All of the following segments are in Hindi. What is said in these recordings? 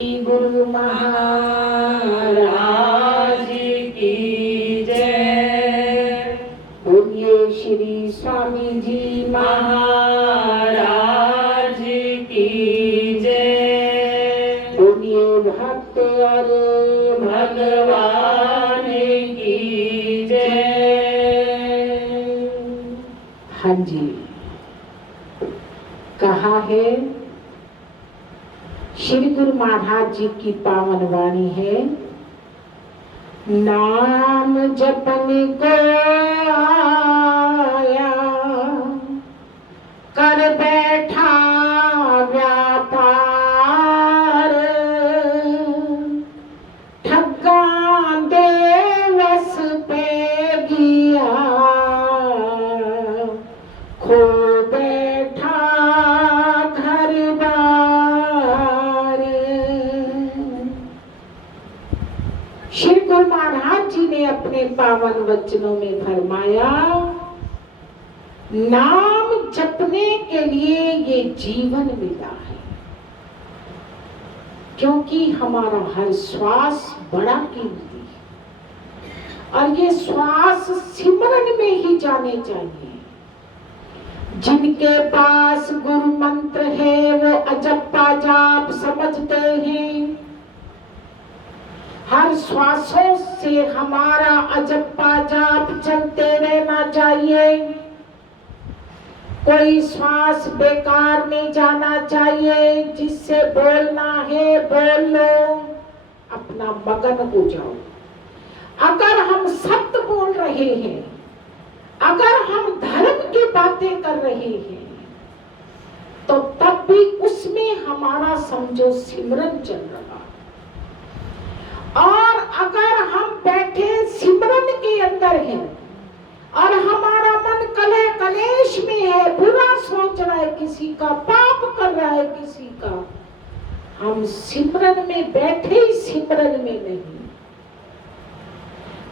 गुरु महाराज की जय। बोलिए श्री स्वामी जी महाराज की जय। बोलिए भक्त और भगवान की जय। हाँ जी, कहा है श्री गुरु महाराज जी की पावन वाणी है, नाम जपने को आया कर बैठा व्यापार, ठगा दे वस पे गया खो बैठा घर बार। श्री गुरु महाराज जी ने अपने पावन वचनों में फरमाया, नाम जपने के लिए ये जीवन मिला है, क्योंकि हमारा हर श्वास बड़ा कीमती है और ये श्वास सिमरन में ही जाने चाहिए। जिनके पास गुरु मंत्र है वो अजप्पा जाप समझते हैं। हर श्वासों से हमारा अजप्पा जाप चलते रहना चाहिए। कोई श्वास बेकार नहीं जाना चाहिए। जिससे बोलना है बोल लो, अपना मगन हो जाओ। अगर हम सत्य बोल रहे हैं, अगर हम धर्म की बातें कर रहे हैं, तो तब भी उसमें हमारा समझो सिमरन चल रहा। और अगर हम बैठे सिमरन के अंदर हैं और हमारा मन कलह कलेश में है, बुरा सोच रहा है किसी का, पाप कर रहा है किसी का, हम सिमरन में बैठे ही सिमरन में नहीं।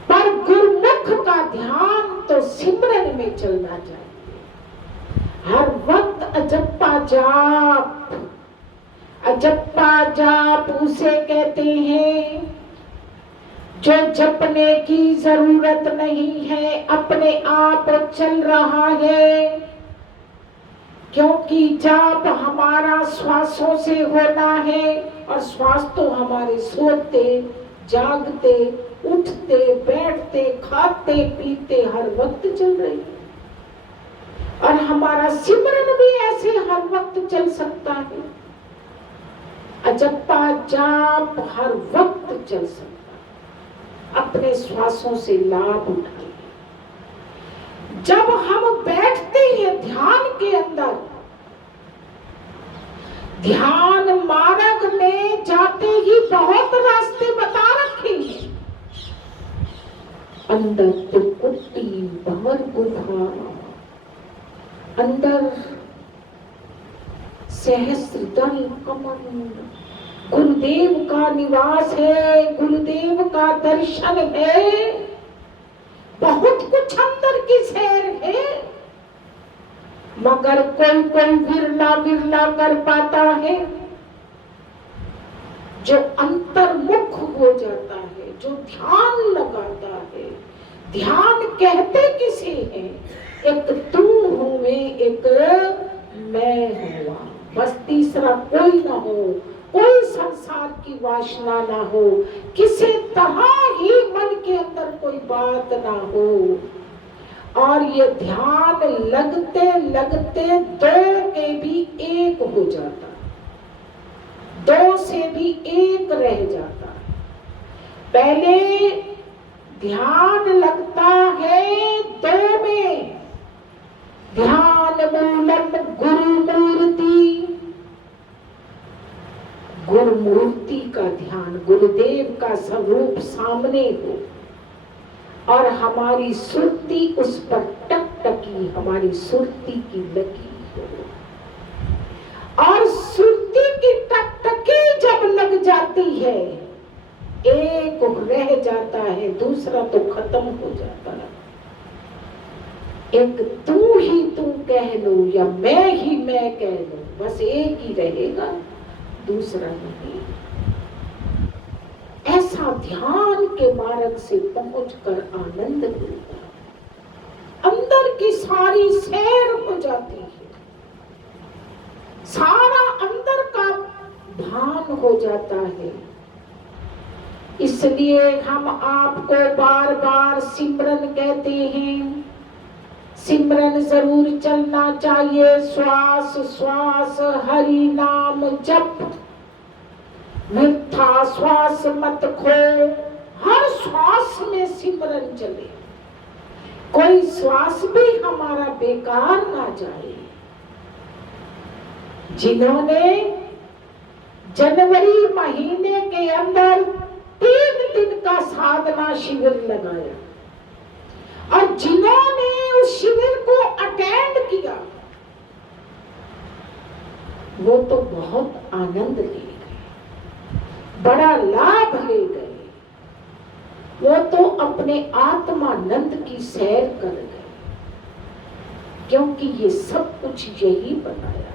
पर गुरुमुख का ध्यान तो सिमरन में चलना चाहिए। हर वक्त अजप्पा जाप, अजप्पा जाप उसे कहते हैं जो जपने की जरूरत नहीं है, अपने आप चल रहा है। क्योंकि जाप हमारा श्वासों से होना है और श्वास तो हमारे सोते जागते उठते बैठते खाते पीते हर वक्त चल रही है। और हमारा सिमरन भी ऐसे हर वक्त चल सकता है। अजप्पा जाप हर वक्त चल सकता है, अपने श्वासों से लाभ उठाए। जब हम बैठते हैं ध्यान के अंदर, ध्यान मार्ग में जाते ही बहुत रास्ते बता रखे हैं। अंदर तो कुट्टी भंवर गुफा, अंदर सहस्रदल कमल, गुरुदेव का निवास है, गुरुदेव का दर्शन है। बहुत कुछ अंदर की सैर है, मगर कोई कोई विरला विरला कर पाता है। जो अंतर्मुख हो जाता है, जो ध्यान लगाता है। ध्यान कहते किसे हैं? एक तू हूं मैं, एक मैं हुआ, बस तीसरा कोई ना हो। कोई संसार की वासना ना हो, किसी तरह ही मन के अंदर कोई बात ना हो। और ये ध्यान लगते लगते दो के भी एक हो जाता, दो से भी एक रह जाता। पहले ध्यान लगता है दो में, ध्यान मूलम गुरु मूर्ति, गुरुमूर्ति का ध्यान, गुरुदेव का स्वरूप सामने हो और हमारी सुरती उस पर टक टकी, हमारी सुरती की लगी हो। और सुरती की टक टकी जब लग जाती है, एक रह जाता है, दूसरा तो खत्म हो जाता है। एक तू ही तू कह लो या मैं ही मैं कह लो, बस एक ही रहेगा, दूसरा नहीं। ध्यान के मार्ग से पहुंचकर आनंद मिलता है। अंदर की सारी सैर हो जाती है, सारा अंदर का भान हो जाता है। इसलिए हम आपको बार बार सिमरन कहते हैं। सिमरन जरूर चलना चाहिए, श्वास श्वास हरि नाम जप, मिथ्या श्वास मत खो। हर श्वास में सिमरन चले, कोई श्वास भी हमारा बेकार ना जाए। जिन्होंने जनवरी महीने के अंदर 3 दिन का साधना शिविर लगाया और जिन्होंने उस शिविर को अटेंड किया, वो तो बहुत आनंद ले गए, बड़ा लाभ ले गए। वो तो अपने आत्मानंद की सैर कर गए, क्योंकि ये सब कुछ यही बनाया था।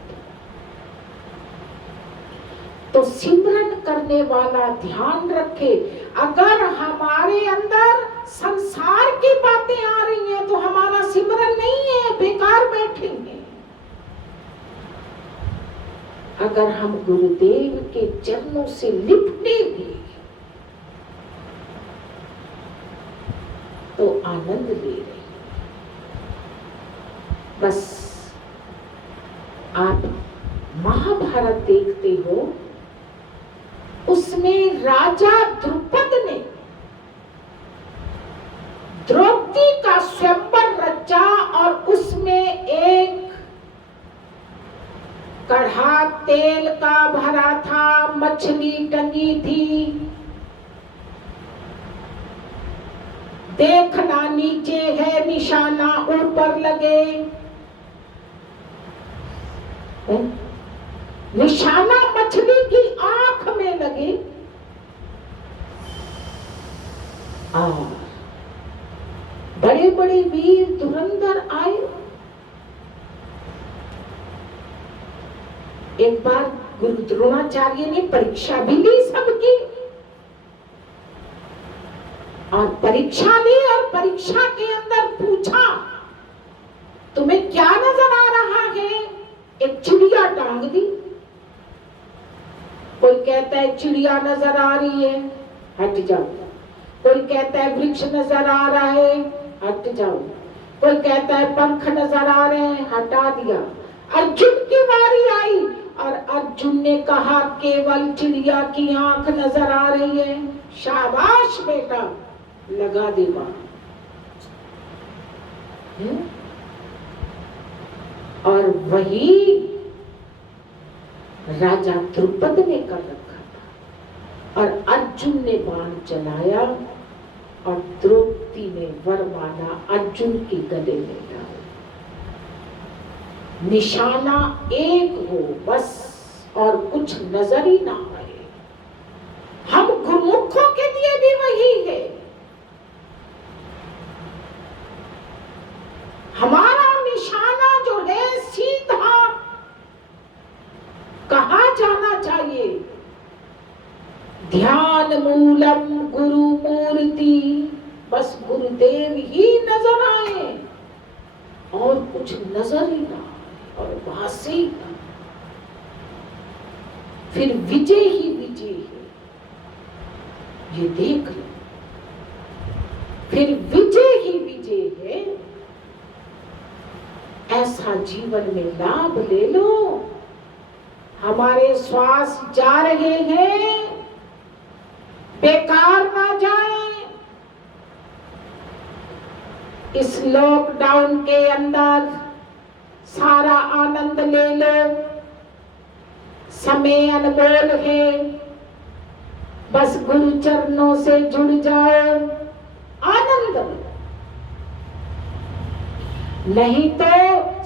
तो सिमरन करने वाला ध्यान रखे, अगर हमारे अंदर संसार की बातें आ रही हैं तो हमारा सिमरन नहीं है, बेकार बैठेंगे। अगर हम गुरुदेव के चरणों से लिपटेंगे तो आनंद ले रहे। बस आप महाभारत देखते हो, उसमें राजा द्रुपद ने द्रौपदी का स्वयंवर रचा और उसमें एक कढ़ा तेल का भरा था, मछली टंगी थी, देखना नीचे है निशाना ऊपर लगे। निशाना मछली की आंख में लगे और बड़े बड़े वीर धुरंधर आए। एक बार गुरु द्रोणाचार्य ने परीक्षा भी ली सबकी, और परीक्षा ली और परीक्षा के अंदर पूछा, तुम्हें क्या नजर आ रहा है? एक चिड़िया टांग दी। कोई कहता है चिड़िया नजर आ रही है, हट जाओ। कोई कहता है वृक्ष नजर आ रहा है, हट जाओ। कोई कहता है पंख नजर आ रहे हैं, हटा दिया। अर्जुन की बारी आई और अर्जुन ने कहा केवल चिड़िया की आंख नजर आ रही है। शाबाश बेटा, लगा दे बाण। और वही राजा द्रुपद ने कर रखा था, और अर्जुन ने बाण चलाया और द्रौपदी ने वर माना अर्जुन की गले में डाला। निशाना एक हो बस, और कुछ नजर ही ना आए। हम गुरुमुखों के लिए भी वही है। हमारा निशाना जो है सीधा कहाँ जाना चाहिए? ध्यान मूलम गुरु मूर्ति, बस गुरुदेव ही नजर आए और कुछ नजर ही ना आए, और वहां से फिर विजय ही विजय है, ये देख लो। फिर विजय ही विजय है, ऐसा जीवन में लाभ ले लो। हमारे श्वास जा रहे हैं, बेकार ना जाए। इस लॉकडाउन के अंदर सारा आनंद ले लो। समय अनमोल है, बस गुरु चरणों से जुड़ जाओ, आनंद लो। नहीं तो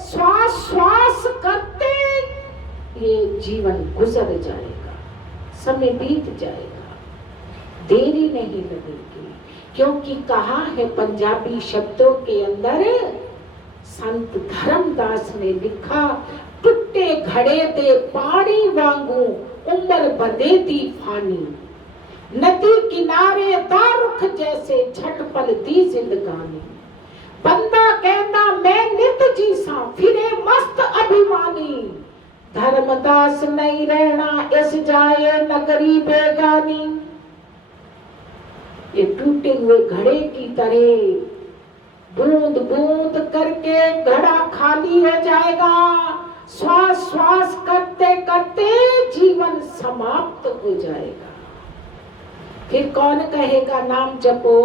श्वास श्वास करते ये जीवन गुजर जाएगा, समय बीत जाएगा, देरी नहीं लगेगी। क्योंकि कहा है पंजाबी शब्दों के अंदर, संत धर्मदास ने लिखा, टुट्टे घड़े दे पानी वांगू उम्र बदे दी फानी। नदी किनारे दा रुख जैसे झटपल दी जिंदगानी। बंदा कहना मैं नित जीसा फिरे मस्त अभिमानी। धर्मदास नहीं रहना इस जाए नगरी बेगानी। ये टूटे हुए घड़े की तरह बूंद बूंद करके घड़ा खाली हो जाएगा। श्वास श्वास करते करते जीवन समाप्त हो जाएगा। फिर कौन कहेगा नाम जपो?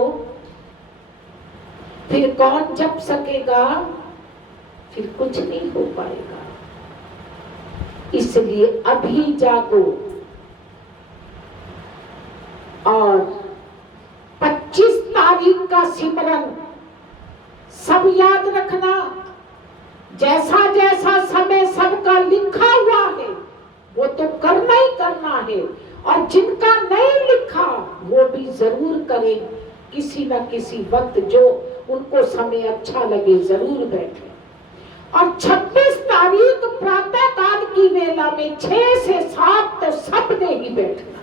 फिर कौन जप सकेगा? फिर कुछ नहीं हो पाएगा। इसलिए अभी जागो और 25 तारीख का सिमरन सब याद रखना। जैसा जैसा समय सबका लिखा हुआ है वो तो करना ही करना है, और जिनका नहीं लिखा वो भी जरूर करें। किसी न किसी वक्त जो उनको समय अच्छा लगे जरूर बैठे। और 26 तारीख प्रातः काल की वेला में 6 से 7 तो सबने ही बैठना।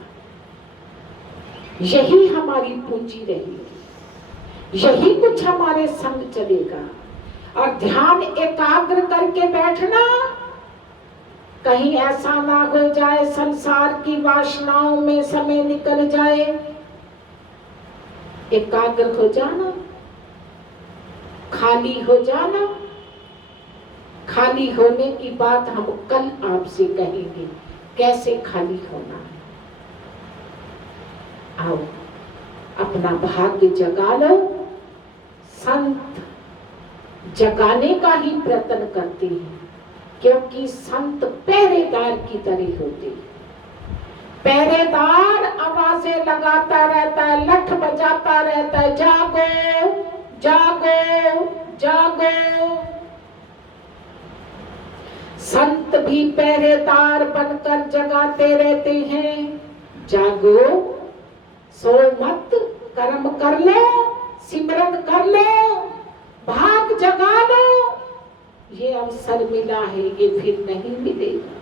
यही हमारी पूंजी रहेगी, यही कुछ हमारे संग चलेगा। और ध्यान एकाग्र करके बैठना। कहीं ऐसा ना हो जाए संसार की वासनाओं में समय निकल जाए। एकाग्र हो जाना, खाली हो जाना। खाली होने की बात हम कल आपसे कहेंगे, कैसे खाली होना है। आओ अपना भाग्य जगा लो। संत जगाने का ही प्रयत्न करते हैं, क्योंकि संत पहरेदार की तरह होते हैं। पहरेदार आवाजें लगाता रहता है, लठ बजाता रहता है, जागो जागो जागो। संत भी पहरेदार बनकर जगाते रहते हैं, जागो, सो मत, कर्म कर लो, सिमरन कर लो, भाग जगा लो। ये अवसर मिला है, ये फिर नहीं मिलेगा।